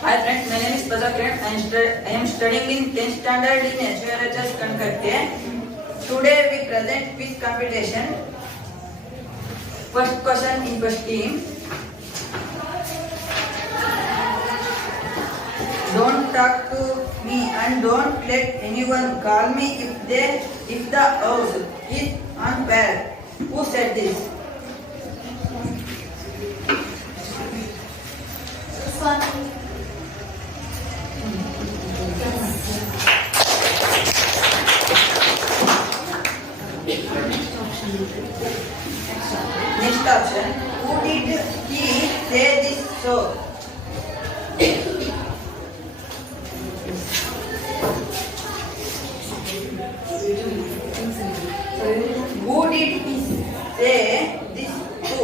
Hi friends, my name is Prasad. I am studying in 10th standard in HRHS Kankatte. Today we present quiz competition. First question in first team. Don't talk to me and don't let anyone call me if the house is on fire. Who said this? Next option. Who did he say this so? Who did he say this to?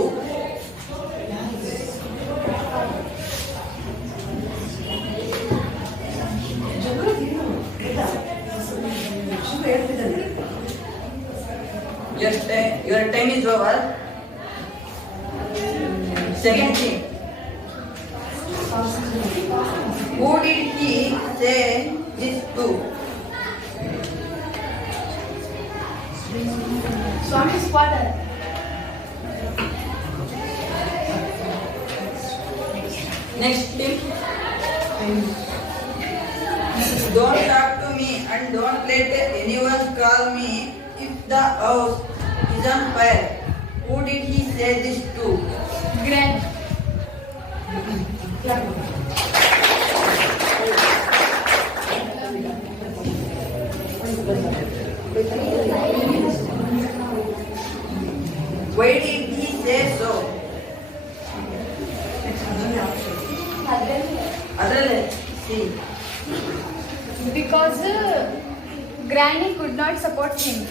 Your time is over. Second thing. Who did he say this to? Swami's father. Next thing. Don't talk to me and don't let anyone call me if the house is on fire. Who did he say this to? Grand. Why did he say so? Adale, see. Because Granny could not support him.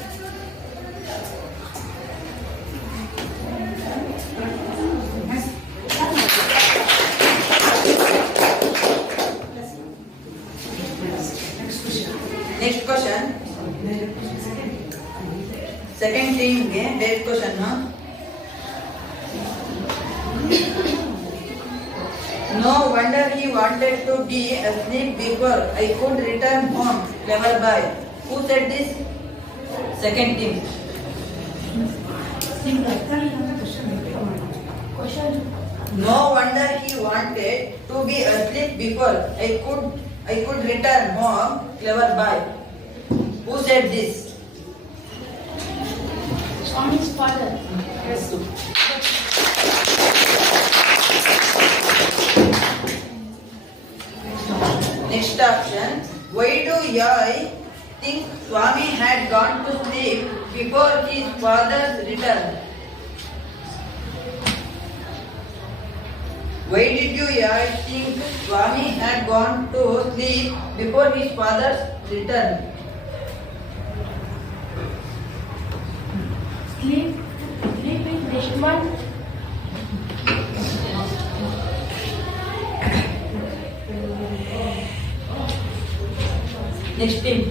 Next question. Second team game. Next question, no? No wonder he wanted to be asleep before I could return home. Clever boy. Who said this? Second team. No wonder he wanted to be asleep before I could return home. Clever boy. Who said this? Swami's father. Next option. Why do I think Swami had gone to sleep before his father's return? Why did you think Swami had gone to sleep before his father's return? Sleep in Vishman. Next team.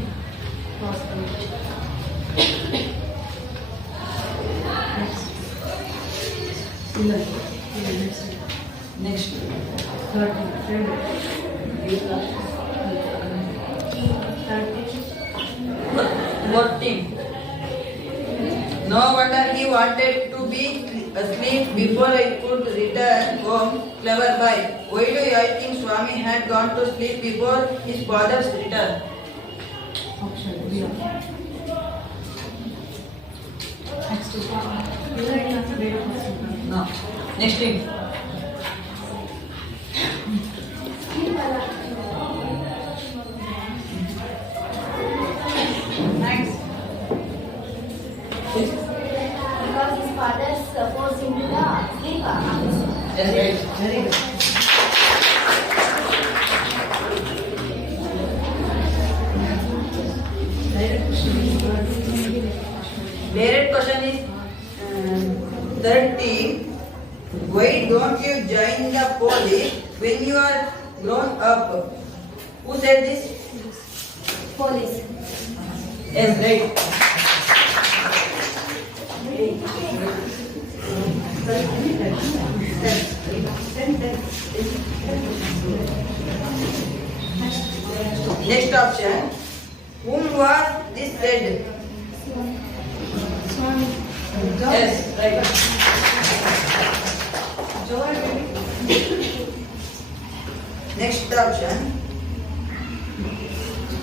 Next. What team? No wonder he wanted to be asleep before I could return home. Clever boy. Why do I think Swami had gone to sleep before his father's return? No. Next team. Next. Because his father forced him to sleep. That's right. Very good. Direct question is 30. Why don't you join the police when you are grown up? Who said this? Police. Yes, right. Next option. Whom was this said? Yes, right. Next option.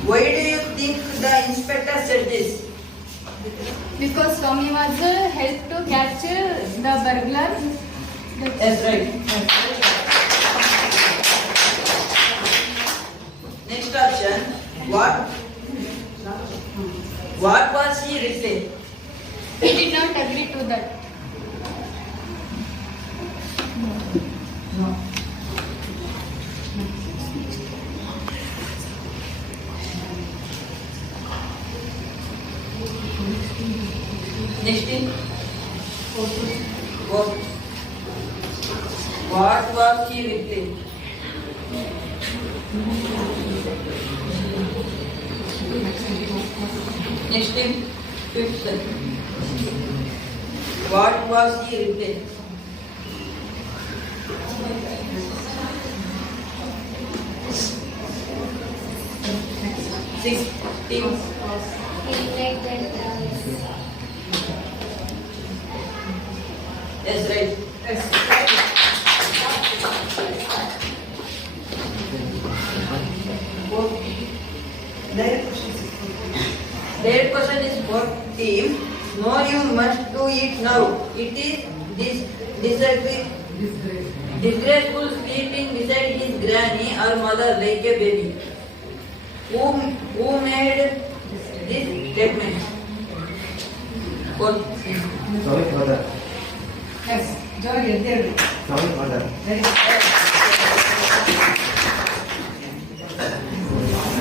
Why do you think the inspector said this? Because Tommy was helped to catch the burglar. Yes, right. Next option. What was he written? He did not agree to that. Next thing. What was he written? Next thing. Fifth. What was he written? Sixth thing. He neglected Yes, right. Their question is for team. No, you must do it now. It is disgraceful sleeping beside his granny or mother like a baby. Who made this statement? Sorry, father. Yes, Joy, there. Sorry, father.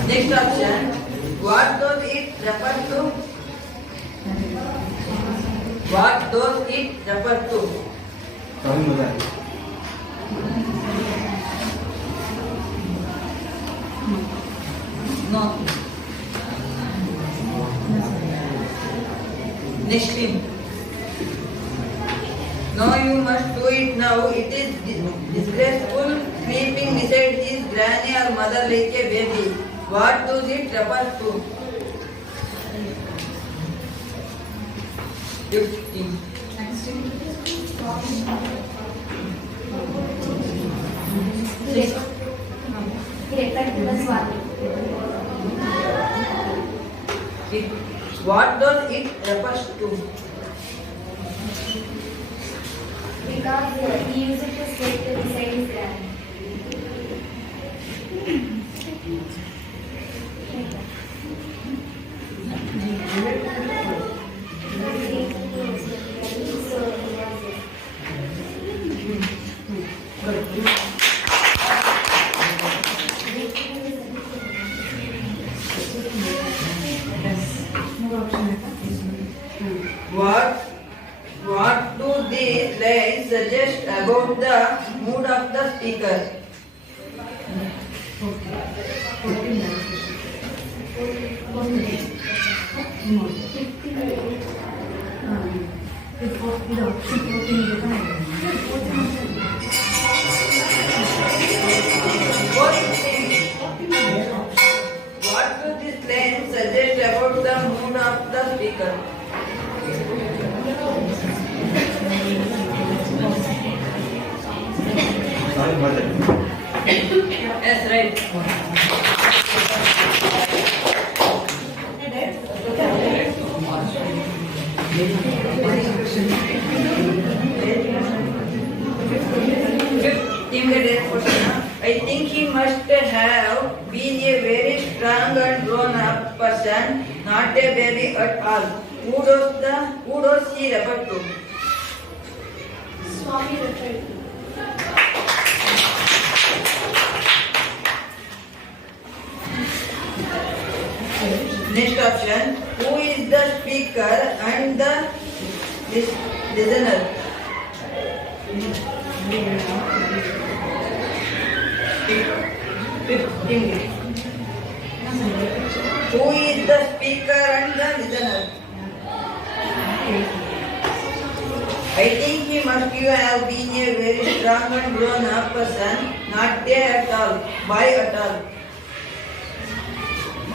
Next option. What does it refer to? What does it refer to? Sorry, mother. No. Next thing. No, you must do it now. It is disgraceful sleeping beside his granny or mother like a baby. What does it refer to? 15. What does it refers to? because he used it to sleep beside his granny. What do these lines suggest about the mood of the speaker? What do these lines suggest about the mood of the speaker? Sorry, mother. Yes, right. Immediate question. I think he must have been a very strong and grown-up person, not a baby at all. Who does he refer to? Swami referred to. Next option. Who is the speaker and the listener? Who is the speaker and the listener? I think he must have been a very strong and grown up person, not a at all, boy at all.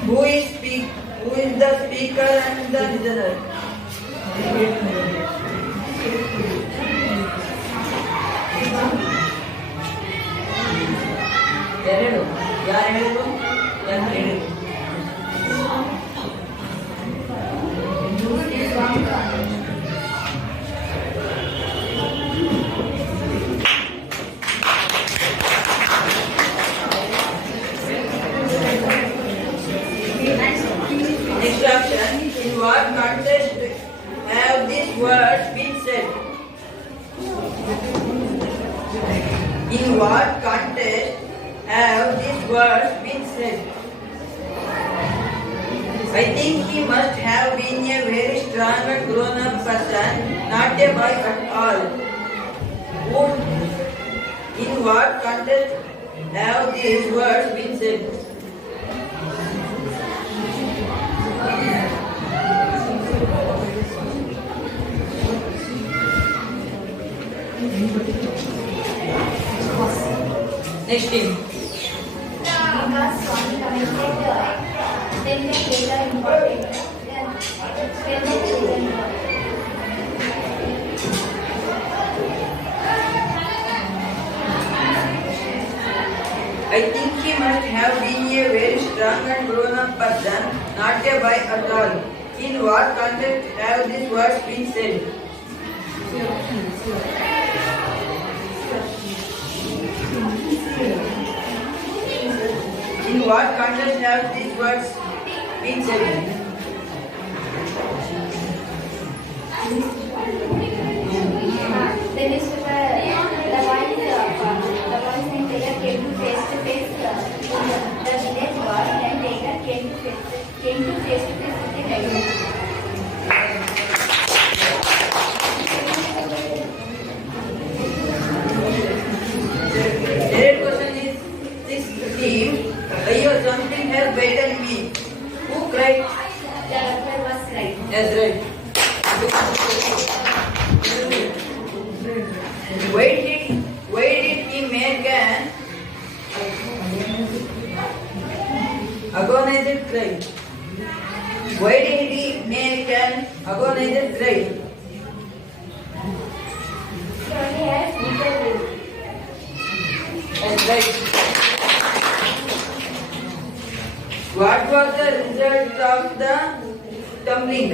Who is the speaker and the listener? ಎರಡು ಯಾರು ಹೇಳಿದ್ರು ಯಾರು ಹೇಳಿದ್ರು Next option, in what context have these words been said? In what context have these words been said? I think he must have been a very strong and grown-up person, not a boy at all. Would, in what context have these words been said? Next team. Because Swami commented, then the data important. Then the data important. I think he must have been a very strong and grown-up person, not a boy at all. In what context have these words been said? In what context have these words been said? The newspaper, the voice and Taylor came to face to face. The village boy and Taylor came to face with the regular. Third question is this team. Ayyo, something has beaten me. Who cried? The doctor was right. That's right. Why did he make an agonized cry? Why did he make an agonized cry? He only has little. That's right. What was the result of the tumbling?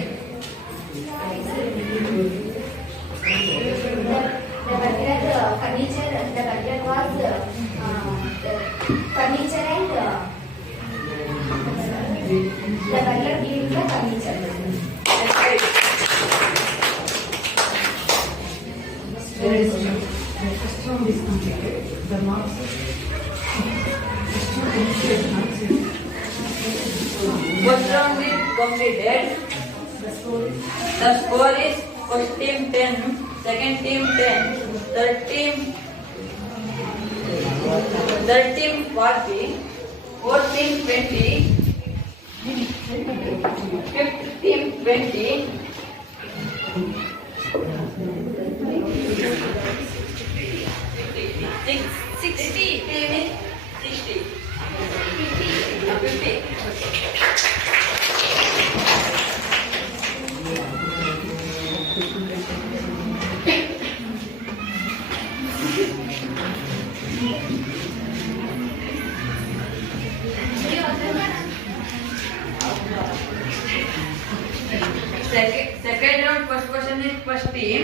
The burglar furniture. The burglar was furniture and the burglar being the furniture. That's right. First round is completed. The marks First round is completed. The score is first team 10, second team 10, third team 40, fourth team 20, fifth team 20, 60 team is 60. 50. Second round, first question is first team.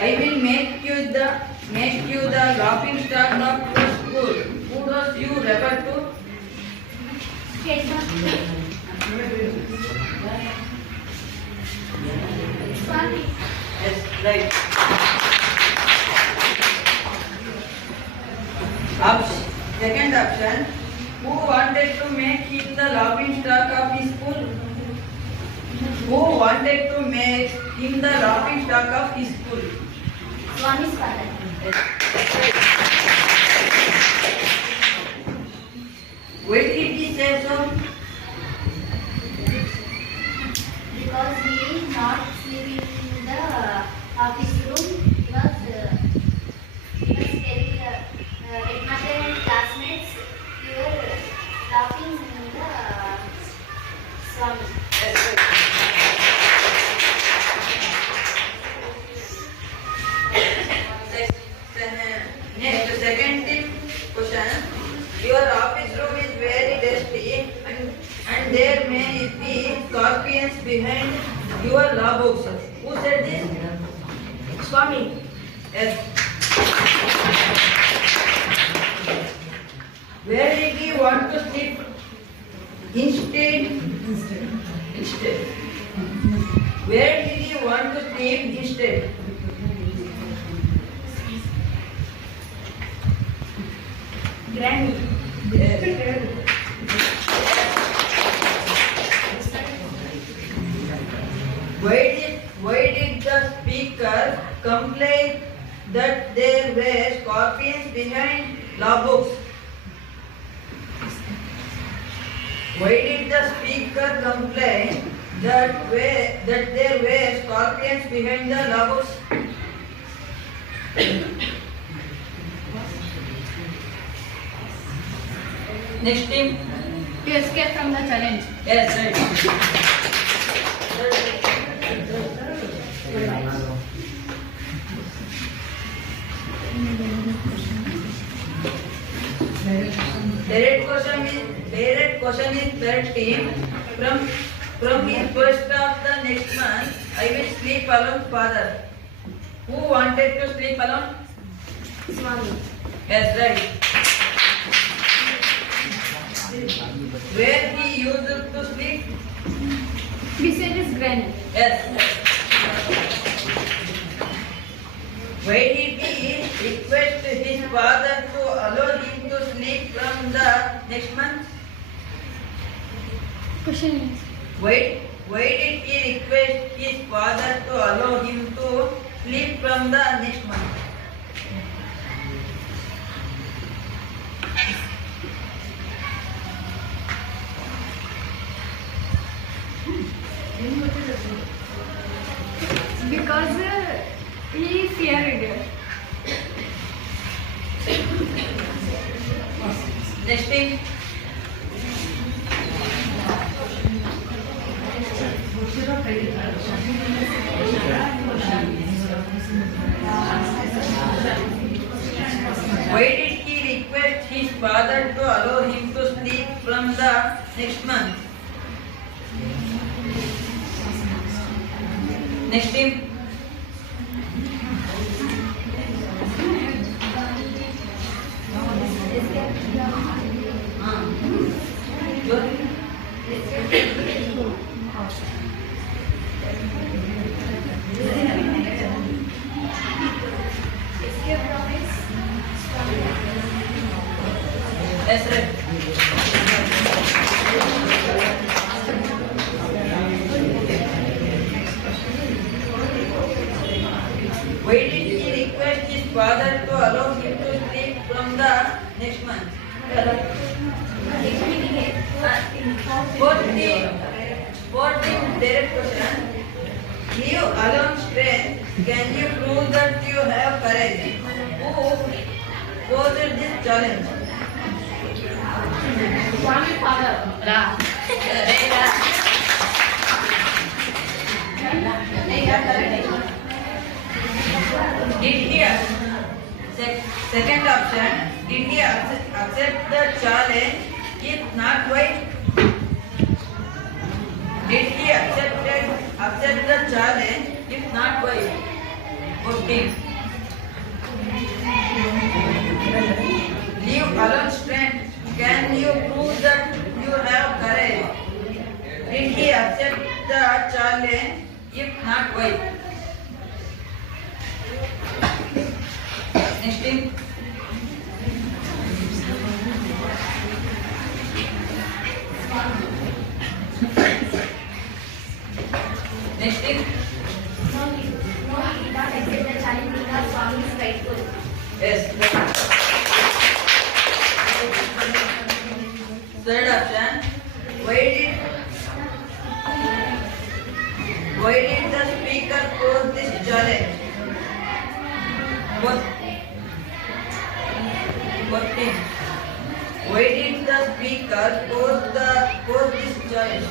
I will make you the laughing stock of your school. Who does you refer to? Swami. Yes, right. Second option. Who wanted to make him the laughing stock of his school? Who wanted to make him the laughing stock of his school? Swami's father. Why did he say so? Because he is not sleeping in the office room. He was telling headmaster and classmates, you were laughing second question. Your office room is very dusty and there may be scorpions behind your law books. Who said this? Swami. Yes. Where did he want to sleep? Instead. Where did he want to sleep instead? Granny. Yes. Why did the speaker complain that there were scorpions behind law books? Why did the speaker complain that there were scorpions behind the law books? Next team. To escape from the challenge. Yes, right. Direct question is third team. From his first of the next month, I will sleep alone, father. Who wanted to sleep alone? Swami. Yes, right. Where he used to sleep? Beside his granny. Yes. Why did he request his father to allow him to sleep from the next month? Question is. Why did he request his father to allow him to sleep from the next month? Because he feared. Next thing. Why did he request his father to allow him to sleep from the next month? Next team. Yes, right. Why did he request his father to allow him to sleep from the next month? Fourteen direct question. Leave alone strength. Can you prove that you have courage? Who posed this challenge? Swami father. Did he second option? Did he accept the challenge? If not, why? Did he accept the challenge? If not, why? 14. Leave alone strength. Can you prove that you have courage? Did he accept the challenge? If not, why? Next thing. Next thing. No, he did not accept the challenge because Swami is rightful. Yes. Third option. Why did the speaker pose this challenge? What thing? Why did the speaker pose this challenge?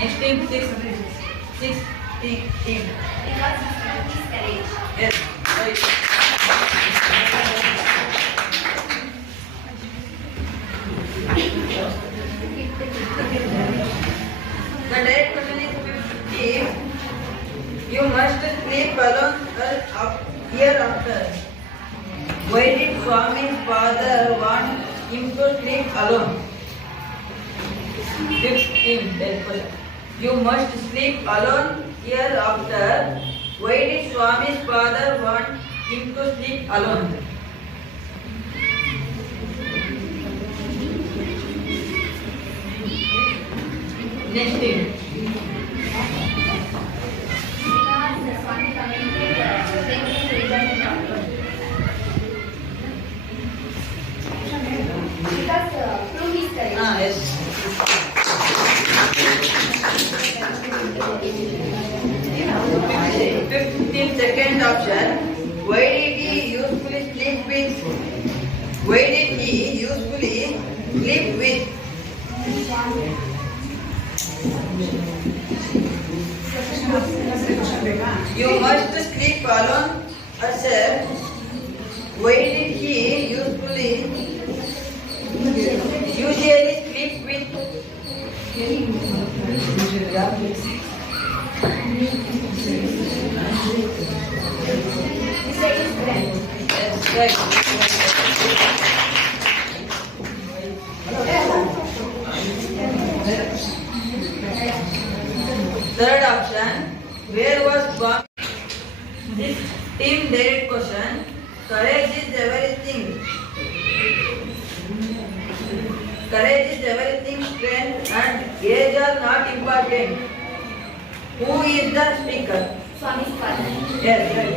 Next team, six team. Because his courage. Yes, right. The direct question is 50. You must sleep alone hereafter. Why did Swami's father want him to sleep alone? 15. Direct question. You must sleep alone hereafter. Why did Swami's father want him to sleep alone? Next thing. Because the Swami commented, when he returned to Bangalore. Because through his courage. Yes. 15th option. Why did he usually sleep with? Why did he usually sleep with? You must sleep alone, sir. Why did he usually sleep with? He said his friend. That's right. Third option. Where was Swami? This team direct question. Courage is everything. Courage is everything. Strength and age are not important. Who is the speaker? Swami's father. Yes, right.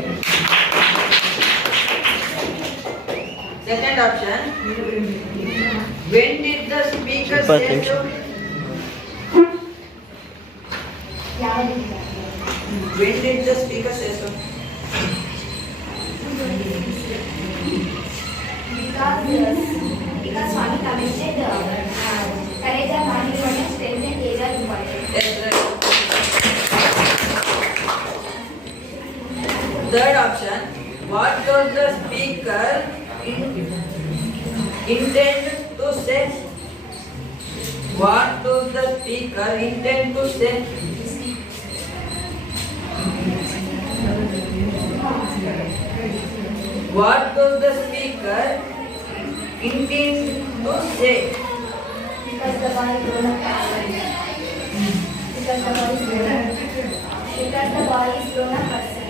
Second option. When did the speaker say so? ಯಾವಾಗಿಂದ? When did the speaker say so? Because Swami commented, courage are not important, strength and age are important. Yes, right. Third option. What does the speaker intend to say? What does the speaker intend to say? What does the speaker intend to say? Because the boy is grown up person. Because the boy is grown up. Because the boy is grown up person.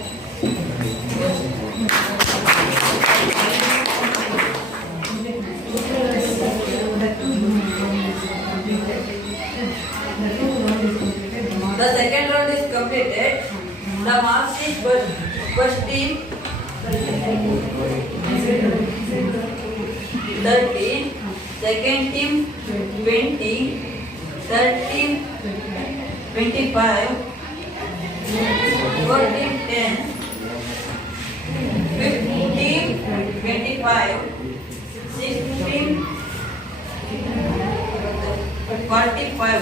The second round is completed. The marks is first team 30, second team 20, third team 25, fourth team 10, fifth team 25, sixth team 45.